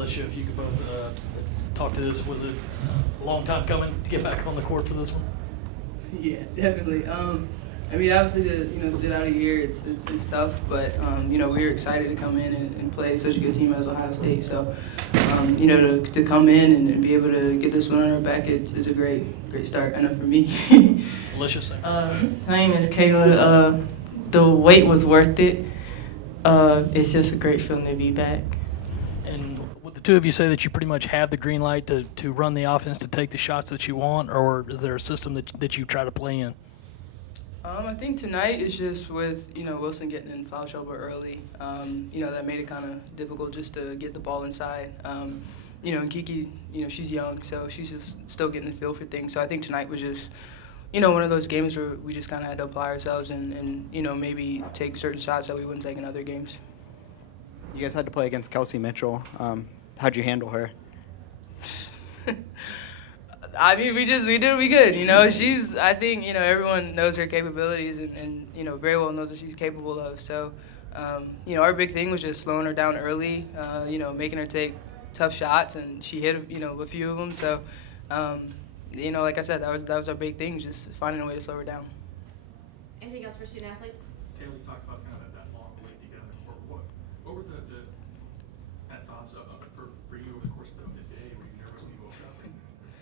Alicia, if you could both talk to this. Was it a long time coming to get back on the court for this one? Yeah, definitely. I mean, obviously, to sit out a year, it's tough. But we were excited to come in and play such a good team as Ohio State. So, to come in and be able to get this one on our back, it's a great start. I know for me. Alicia, same. Same as Kayla. The wait was worth it. It's just a great feeling to be back. And would the two of you say that you pretty much have the green light to run the offense, to take the shots that you want, or is there a system that you try to play in? I think tonight is just with, Wilson getting in foul trouble early. That made it kind of difficult just to get the ball inside. And Kiki, she's young, so she's just still getting the feel for things. So I think tonight was just, one of those games where we just kind of had to apply ourselves and maybe take certain shots that we wouldn't take in other games. You guys had to play against Kelsey Mitchell. How'd you handle her? I mean, we did what we could. I think, everyone knows her capabilities and very well knows what she's capable of. So, our big thing was just slowing her down early, making her take tough shots, and she hit, a few of them. So, like I said, that was our big thing, just finding a way to slow her down. Anything else for student athletes? Taylor, you talked about kind of that long wait to get on the court. What were the thoughts for you over the course of the day? Were you nervous when you woke up and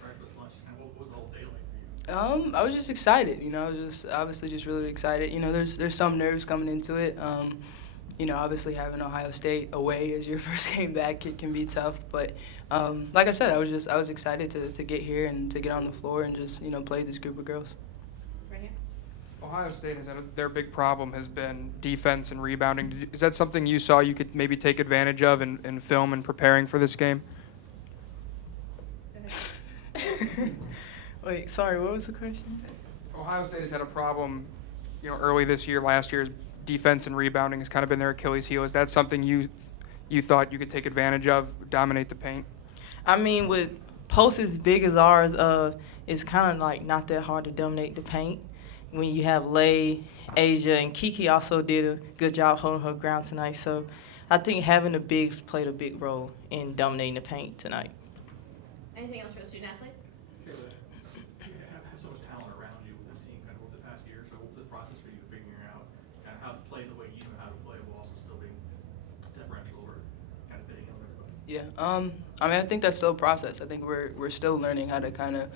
breakfast, lunch? Kind of what was the whole day like for you? I was just excited. I was just obviously just really excited. There's some nerves coming into it. Obviously having Ohio State away as your first game back, it can be tough. But like I said, I was excited to get here and to get on the floor and just play this group of girls. Right here. Ohio State has had their big problem has been defense and rebounding. Is that something you saw you could maybe take advantage of in film and preparing for this game? Wait, sorry, what was the question? Ohio State has had a problem, early this year, last year's defense and rebounding has kind of been their Achilles heel. Is that something you thought you could take advantage of, dominate the paint? I mean, with posts as big as ours, it's kind of like not that hard to dominate the paint. When you have Lay, Asia, and Kiki also did a good job holding her ground tonight. So I think having the bigs played a big role in dominating the paint tonight. Anything else for the student athletes? Taylor, you have so much talent around you with this team kind of over the past year. So what was the process for you figuring out kind of how to play the way you know how to play while also still being differential or kind of fitting in with everybody? Yeah. I think that's still a process. I think we're still learning how to kind of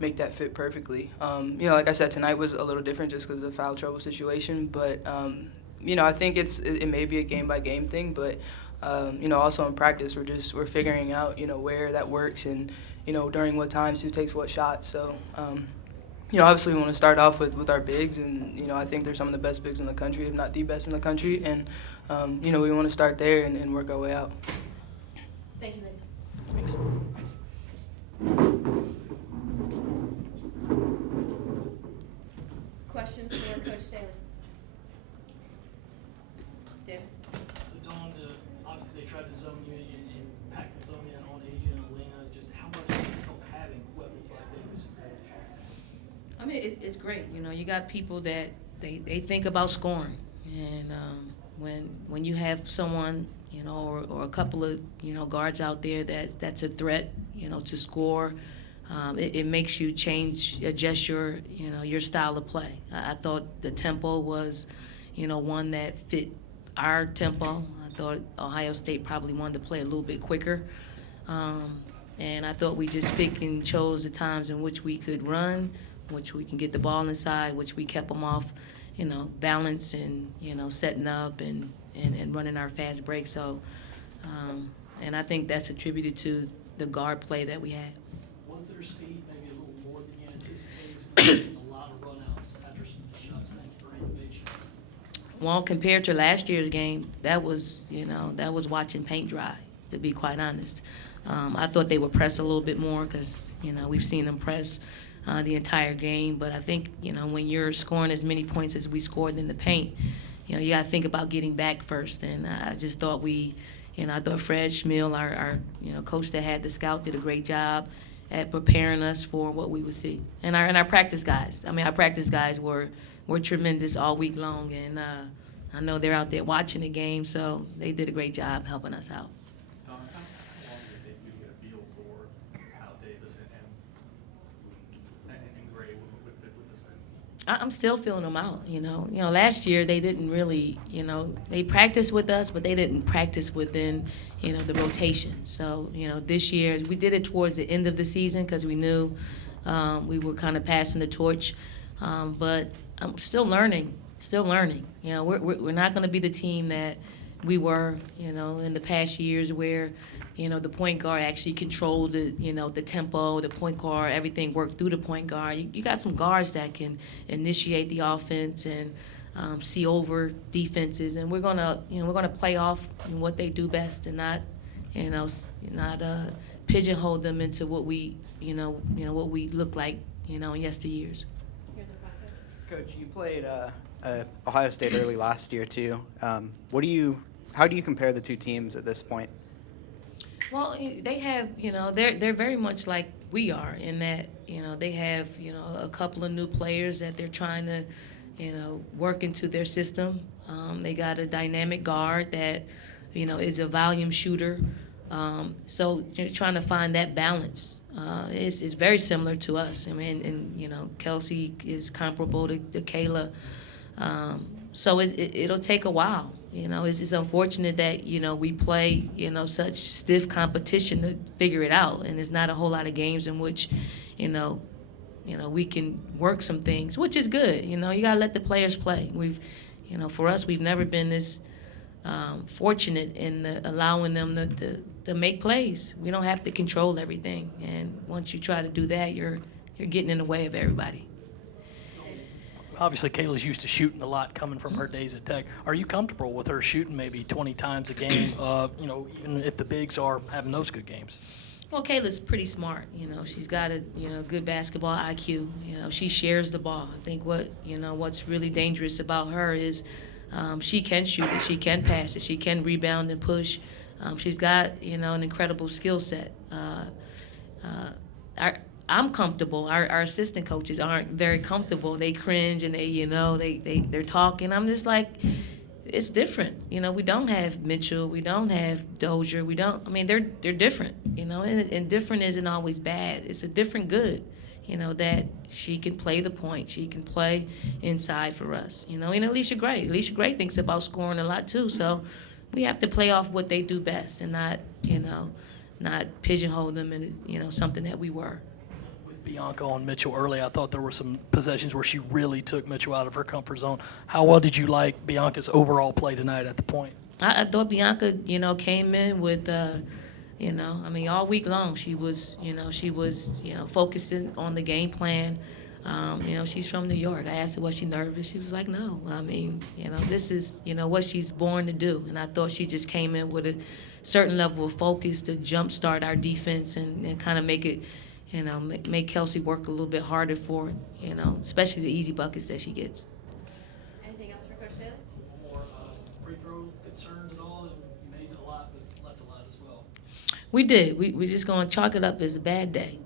make that fit perfectly. Like I said, tonight was a little different just because of the foul trouble situation. But I think it may be a game by game thing. But also in practice, we're figuring out where that works and during what times who takes what shots. So obviously we want to start off with our bigs, and I think they're some of the best bigs in the country, if not the best in the country. And we want to start there and work our way out. Thank you, ladies. Thanks. Questions for Coach Staley? David? Dawn, obviously they tried to zone you and pack the zone in on Asia and Elena. Just how much does it help having weapons like Davis? I mean, it's great. You got people that they think about scoring, and when you have someone, or a couple of guards out there that's a threat, to score, it makes you adjust your style of play. I thought the tempo was, one that fit our tempo. I thought Ohio State probably wanted to play a little bit quicker. And I thought we just picked and chose the times in which we could run, which we can get the ball inside, which we kept them off, balance and, setting up and running our fast break. So, and I think that's attributed to the guard play that we had. Was their speed maybe a little more than you anticipated? A lot of runouts after some shots, and big shots. Well, compared to last year's game, that was watching paint dry, to be quite honest. I thought they would press a little bit more because, we've seen them press the entire game. But I think, when you're scoring as many points as we scored in the paint, you got to think about getting back first. And I just thought I thought Fred Schmiel, our coach that had the scout, did a great job at preparing us for what we would see. And our practice guys. Our practice guys were tremendous all week long. And I know they're out there watching the game, so they did a great job helping us out. Don, how long take you to get a feel for how Davis and Gray would fit with this team? I'm still feeling them out, you know. You know, last year they didn't really, you know, they practiced with us, but they didn't practice within, you know, the rotation. So, you know, this year we did it towards the end of the season because we knew we were kind of passing the torch. But I'm still learning. You know, we're not going to be the team that we were, you know, in the past years where, you know, the point guard actually controlled the, you know, the tempo, the point guard, everything worked through the point guard. You got some guards that can initiate the offense and see over defenses, and we're gonna play off what they do best and not, you know, not pigeonhole them into what we, what we look like, you know, in yesteryears. Here's the front coach. Coach, you played Ohio State early last year too. How do you compare the two teams at this point? Well, they have, you know, they're very much like we are in that, you know, they have, you know, a couple of new players that they're trying to, you know, work into their system. They got a dynamic guard that, you know, is a volume shooter. So you're trying to find that balance. It's very similar to us. I mean, and you know, Kelsey is comparable to Kayla. So it'll take a while. You know, it's unfortunate that, you know, we play, you know, such stiff competition to figure it out, and there's not a whole lot of games in which, you know, we can work some things, which is good. You know, you gotta let the players play. You know, for us, we've never been this fortunate in allowing them to make plays. We don't have to control everything, and once you try to do that, you're getting in the way of everybody. Obviously, Kayla's used to shooting a lot coming from her days at Tech. Are you comfortable with her shooting maybe 20 times a game, you know, even if the bigs are having those good games? Well, Kayla's pretty smart. You know, she's got a, you know, good basketball IQ. You know, she shares the ball. I think what's really dangerous about her is she can shoot it, she can pass it, she can rebound and push. She's got, you know, an incredible skill set. I'm comfortable. Our assistant coaches aren't very comfortable. They cringe and they're talking. I'm just like, it's different. You know, we don't have Mitchell, we don't have Dozier, they're different, you know, and different isn't always bad. It's a different good, you know, that she can play the point, she can play inside for us, you know, and Alicia Gray thinks about scoring a lot too, so we have to play off what they do best and not pigeonhole them in, you know, something that we were. Bianca on Mitchell early, I thought there were some possessions where she really took Mitchell out of her comfort zone. How well did you like Bianca's overall play tonight at the point? I thought Bianca, you know, came in with, all week long she was focused on the game plan. You know, she's from New York. I asked her, was she nervous? She was like, no. I mean, you know, this is, you know, what she's born to do. And I thought she just came in with a certain level of focus to jumpstart our defense and kind of make it, you know, make Kelsey work a little bit harder for it, you know, especially the easy buckets that she gets. Anything else for Coach Taylor? More free throw concerned at all? You made a lot, but left a lot as well. We did. We're just going to chalk it up as a bad day,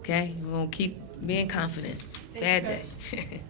okay? We're going to keep being confident. Thank you, Bad Coach. day.